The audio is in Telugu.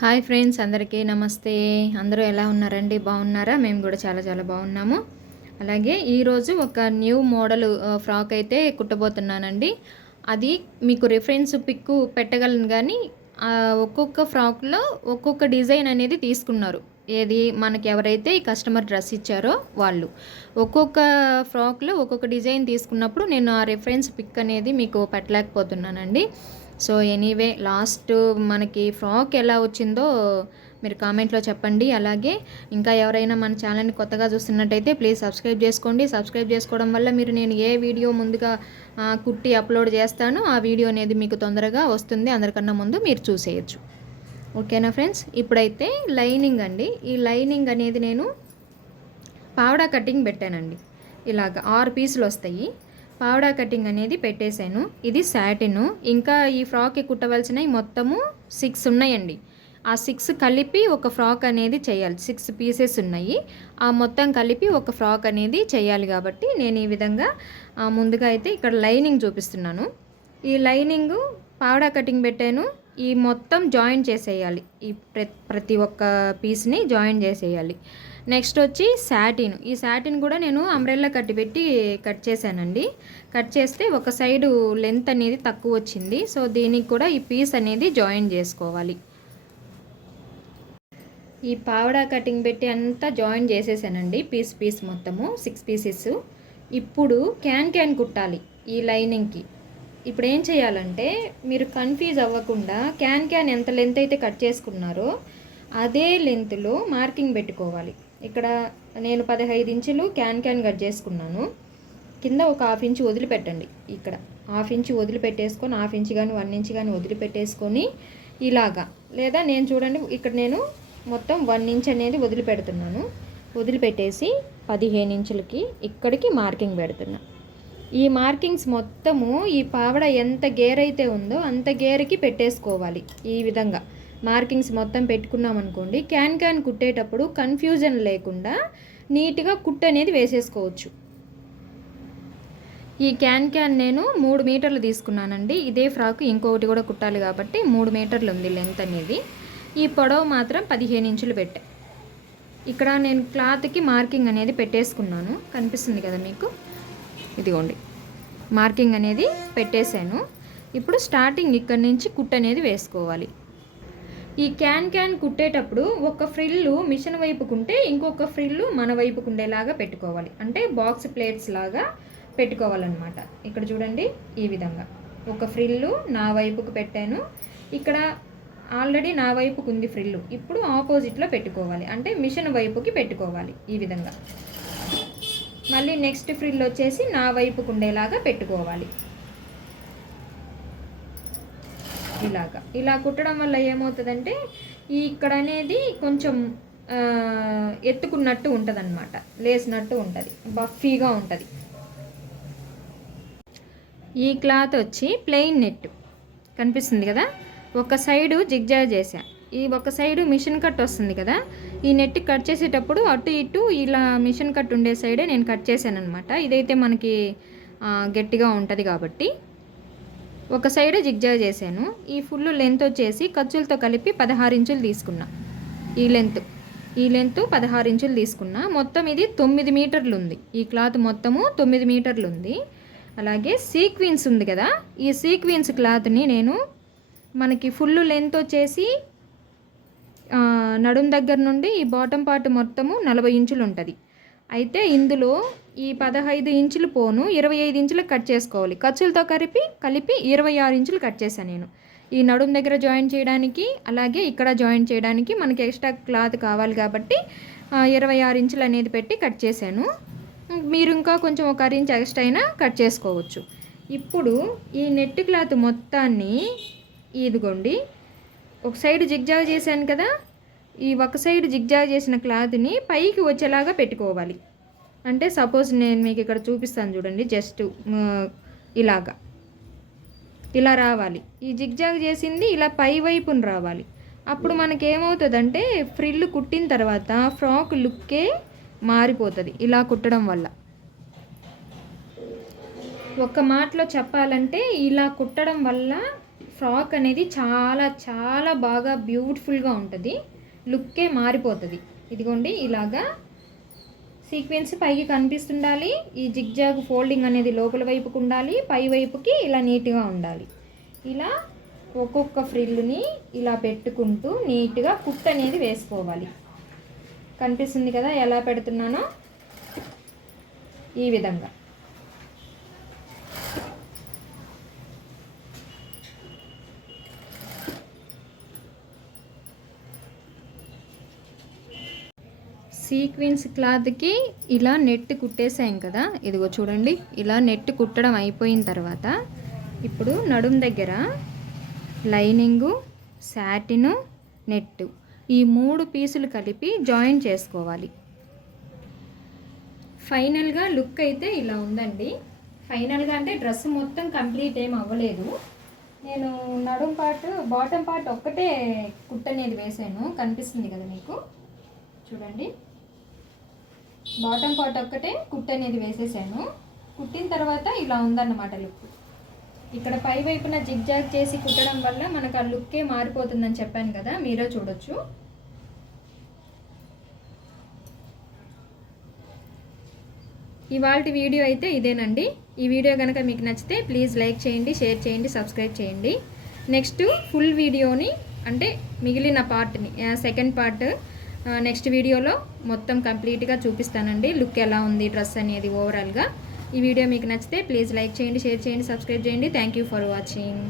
హాయ్ ఫ్రెండ్స్, అందరికీ నమస్తే. అందరూ ఎలా ఉన్నారండి? బాగున్నారా? మేము కూడా చాలా చాలా బాగున్నాము. అలాగే ఈరోజు ఒక న్యూ మోడల్ ఫ్రాక్ అయితే కుట్టబోతున్నానండి. అది మీకు రిఫరెన్స్ పిక్ పెట్టగలను, కానీ ఒక్కొక్క ఫ్రాక్లో ఒక్కొక్క డిజైన్ అనేది తీసుకున్నారు. ఏది మనకి ఎవరైతే ఈ కస్టమర్ డ్రెస్ ఇచ్చారో వాళ్ళు ఒక్కొక్క ఫ్రాక్లో ఒక్కొక్క డిజైన్ తీసుకున్నప్పుడు నేను ఆ రిఫరెన్స్ పిక్ అనేది మీకు పెట్టలేకపోతున్నానండి. సో ఎనీవే, లాస్ట్ మనకి ఫ్రాక్ ఎలా వచ్చిందో మీరు కామెంట్లో చెప్పండి. అలాగే ఇంకా ఎవరైనా మన ఛానల్ని కొత్తగా చూస్తున్నట్టయితే ప్లీజ్ సబ్స్క్రైబ్ చేసుకోండి. సబ్స్క్రైబ్ చేసుకోవడం వల్ల నేను ఏ వీడియో ముందుగా కుట్టి అప్లోడ్ చేస్తానో ఆ వీడియో అనేది మీకు తొందరగా వస్తుంది, అందరికన్నా ముందు మీరు చూసేయచ్చు. ఓకేనా ఫ్రెండ్స్? ఇప్పుడైతే లైనింగ్ అండి. ఈ లైనింగ్ అనేది నేను పావడా కటింగ్ పెట్టానండి. ఇలాగ 6 పీసులు వస్తాయి. పావడా కటింగ్ అనేది పెట్టేశాను. ఇది సాటిన్. ఇంకా ఈ ఫ్రాక్కి కుట్టవలసినవి మొత్తము 6 ఉన్నాయండి. ఆ 6 కలిపి ఒక ఫ్రాక్ అనేది చేయాలి. 6 పీసెస్ ఉన్నాయి. ఆ మొత్తం కలిపి ఒక ఫ్రాక్ అనేది చేయాలి. కాబట్టి నేను ఈ విధంగా ముందుగా అయితే ఇక్కడ లైనింగ్ చూపిస్తున్నాను. ఈ లైనింగ్ పావడా కటింగ్ పెట్టాను. ఈ మొత్తం జాయిన్ చేసేయాలి. ఈ ప్రతి ఒక్క పీస్ని జాయిన్ చేసేయాలి. నెక్స్ట్ వచ్చి సాటిన్. ఈ సాటిన్ కూడా నేను అంబ్రెల్లా కట్టి పెట్టి కట్ చేశానండి. కట్ చేస్తే ఒక సైడు లెంత్ అనేది తక్కువ వచ్చింది. సో దీనికి కూడా ఈ పీస్ అనేది జాయిన్ చేసుకోవాలి. ఈ పావడా కటింగ్ పెట్టి అంతా జాయిన్ చేసేసానండి. పీస్ మొత్తము 6 పీసెస్. ఇప్పుడు క్యాన్ కుట్టాలి ఈ లైనింగ్కి. ఇప్పుడు ఏం చేయాలంటే, మీరు కన్ఫ్యూజ్ అవ్వకుండా క్యాన్ ఎంత లెంత్ అయితే కట్ చేసుకున్నారో అదే లెంత్లో మార్కింగ్ పెట్టుకోవాలి. ఇక్కడ నేను 15 ఇంచులు క్యాన్ కట్ చేసుకున్నాను. కింద ఒక 1/2 ఇంచు వదిలిపెట్టండి. ఇక్కడ 1/2 ఇంచు వదిలిపెట్టేసుకొని 1/2 ఇంచు కానీ 1 ఇంచు కానీ వదిలిపెట్టేసుకొని ఇలాగా, లేదా నేను చూడండి ఇక్కడ నేను మొత్తం 1 ఇంచ్ అనేది వదిలిపెడుతున్నాను. వదిలిపెట్టేసి 15 ఇంచులకి ఇక్కడికి మార్కింగ్ పెడుతున్నా. ఈ మార్కింగ్స్ మొత్తము ఈ పావడ ఎంత గేర్ అయితే ఉందో అంత గేర్కి పెట్టేసుకోవాలి. ఈ విధంగా మార్కింగ్స్ మొత్తం పెట్టుకున్నాం అనుకోండి, క్యాన్ కుట్టేటప్పుడు కన్ఫ్యూజన్ లేకుండా నీట్గా కుట్టు అనేది వేసేసుకోవచ్చు. ఈ క్యాన్ నేను 3 మీటర్లు తీసుకున్నానండి. ఇదే ఫ్రాక్ ఇంకొకటి కూడా కుట్టాలి కాబట్టి 3 మీటర్లు ఉంది లెంత్ అనేది. ఈ పొడవు మాత్రం 15 ఇంచులు పెట్టా. ఇక్కడ నేను క్లాత్కి మార్కింగ్ అనేది పెట్టేసుకున్నాను. కనిపిస్తుంది కదా మీకు? ఇదిగోండి, మార్కింగ్ అనేది పెట్టేశాను. ఇప్పుడు స్టార్టింగ్ ఇక్కడ నుంచి కుట్టు అనేది వేసుకోవాలి. ఈ క్యాన్ కుట్టేటప్పుడు ఒక ఫ్రిల్లు మిషన్ వైపుకుంటే ఇంకొక ఫ్రిల్లు మన వైపుకు ఉండేలాగా పెట్టుకోవాలి. అంటే బాక్స్ ప్లేట్స్ లాగా పెట్టుకోవాలన్నమాట. ఇక్కడ చూడండి, ఈ విధంగా ఒక ఫ్రిల్లు నా వైపుకు పెట్టాను. ఇక్కడ ఆల్రెడీ నా వైపుకు ఉంది ఫ్రిల్లు. ఇప్పుడు ఆపోజిట్లో పెట్టుకోవాలి, అంటే మిషన్ వైపుకి పెట్టుకోవాలి. ఈ విధంగా మళ్ళీ నెక్స్ట్ ఫ్రిల్ వచ్చేసి నా వైపుకు ఉండేలాగా పెట్టుకోవాలి. ఇలా కుట్టడం వల్ల ఏమవుతుందంటే ఇక్కడ అనేది కొంచెం ఎత్తుకున్నట్టు ఉంటుంది అన్నమాట, లేసినట్టు ఉంటుంది, బఫీగా ఉంటుంది. ఈ క్లాత్ వచ్చి ప్లెయిన్ నెట్ కనిపిస్తుంది కదా, ఒక సైడు జిగ్జాగ్ చేసా. ఈ ఒక సైడు మిషన్ కట్ వస్తుంది కదా, ఈ నెట్ కట్ చేసేటప్పుడు అటు ఇటు ఇలా మిషన్ కట్ ఉండే సైడే నేను కట్ చేశాను అనమాట. ఇదైతే మనకి గట్టిగా ఉంటుంది కాబట్టి ఒక సైడ్ జిగ్జాగ్ చేశాను. ఈ ఫుల్ లెంత్ వచ్చేసి ఖర్చులతో కలిపి 16 ఇంచులు తీసుకున్నా. ఈ లెంత్ 16 ఇంచులు తీసుకున్నా. మొత్తం ఇది 9 మీటర్లు ఉంది. ఈ క్లాత్ మొత్తము 9 మీటర్లు ఉంది. అలాగే సీక్వెన్స్ ఉంది కదా, ఈ సీక్వెన్స్ క్లాత్ని నేను మనకి ఫుల్ లెంత్ వచ్చేసి నడుం దగ్గర నుండి ఈ బాటమ్ పార్ట్ మొత్తము 40 ఇంచులు ఉంటుంది. అయితే ఇందులో ఈ 15 ఇంచులు పోను 25 ఇంచులకు కట్ చేసుకోవాలి. ఖర్చులతో కలిపి 26 ఇంచులు కట్ చేశాను నేను. ఈ నడుం దగ్గర జాయిన్ చేయడానికి, అలాగే ఇక్కడ జాయిన్ చేయడానికి మనకి ఎక్స్ట్రా క్లాత్ కావాలి కాబట్టి 26 ఇంచులు అనేది పెట్టి కట్ చేశాను. మీరు ఇంకా కొంచెం 1 ఇంచ్ ఎక్స్ట్రా అయినా కట్ చేసుకోవచ్చు. ఇప్పుడు ఈ నెట్ క్లాత్ మొత్తాన్ని ఇదిగోండి, ఒక సైడ్ జిగ్జాగ్ చేశాను కదా, ఈ ఒక సైడ్ జిగ్జాగ్ చేసిన క్లాత్ని పైకి వచ్చేలాగా పెట్టుకోవాలి. అంటే సపోజ్ నేను మీకు ఇక్కడ చూపిస్తాను చూడండి, జస్ట్ ఇలా రావాలి. ఈ జిగ్జాగ్ చేసింది ఇలా పై వైపున రావాలి. అప్పుడు మనకేమవుతుందంటే ఫ్రిల్ కుట్టిన తర్వాత ఫ్రాక్ లుక్కే మారిపోతుంది ఇలా కుట్టడం వల్ల. ఒక మాటలో చెప్పాలంటే ఇలా కుట్టడం వల్ల ఫ్రాక్ అనేది చాలా చాలా బాగా బ్యూటిఫుల్గా ఉంటుంది, లుక్కే మారిపోతుంది. ఇదిగోండి ఇలాగా సీక్వెన్స్ పైకి కనిపిస్తుండాలి, ఈ జిగ్జాగ్ ఫోల్డింగ్ అనేది లోపల వైపుకు ఉండాలి, పై వైపుకి ఇలా నీట్గా ఉండాలి. ఇలా ఒక్కొక్క ఫ్రిల్ని ఇలా పెట్టుకుంటూ నీట్గా కుట్ అనేది వేసుకోవాలి. కనిపిస్తుంది కదా ఎలా పెడుతున్నానో, ఈ విధంగా. సీక్వెన్స్ క్లాత్కి ఇలా నెట్ కుట్టేసాం కదా, ఇదిగో చూడండి ఇలా నెట్ కుట్టడం అయిపోయిన తర్వాత ఇప్పుడు నడుం దగ్గర లైనింగు, శాటిను, నెట్టు ఈ 3 పీసులు కలిపి జాయిన్ చేసుకోవాలి. ఫైనల్గా లుక్ అయితే ఇలా ఉందండి. ఫైనల్గా అంటే డ్రెస్ మొత్తం కంప్లీట్ ఏం అవ్వలేదు. నేను నడుం పార్ట్, బాటమ్ పార్ట్ ఒక్కటే కుట్ అనేది వేసాను, కనిపిస్తుంది కదా మీకు, చూడండి. బాటమ్ పార్ట్ ఒక్కటే కుట్ అనేది వేసేసాను. కుట్టిన తర్వాత ఇలా ఉందన్నమాట లుక్. ఇక్కడ పై వైపున జిగ్జాగ్ చేసి కుట్టడం వల్ల మనకు ఆ లుక్కే మారిపోతుందని చెప్పాను కదా, మీరే చూడొచ్చు. ఇవాల్టి వీడియో అయితే ఇదేనండి. ఈ వీడియో కనుక మీకు నచ్చితే ప్లీజ్ లైక్ చేయండి, షేర్ చేయండి, సబ్స్క్రైబ్ చేయండి. నెక్స్ట్ ఫుల్ వీడియోని అంటే మిగిలిన పార్ట్ని, సెకండ్ పార్ట్ నెక్స్ట్ వీడియోలో మొత్తం కంప్లీట్గా చూపిస్తానండి, లుక్ ఎలా ఉంది డ్రెస్ అనేది ఓవరాల్గా. ఈ వీడియో మీకు నచ్చితే ప్లీజ్ లైక్ చేయండి, షేర్ చేయండి, సబ్స్క్రైబ్ చేయండి. Thank you for watching.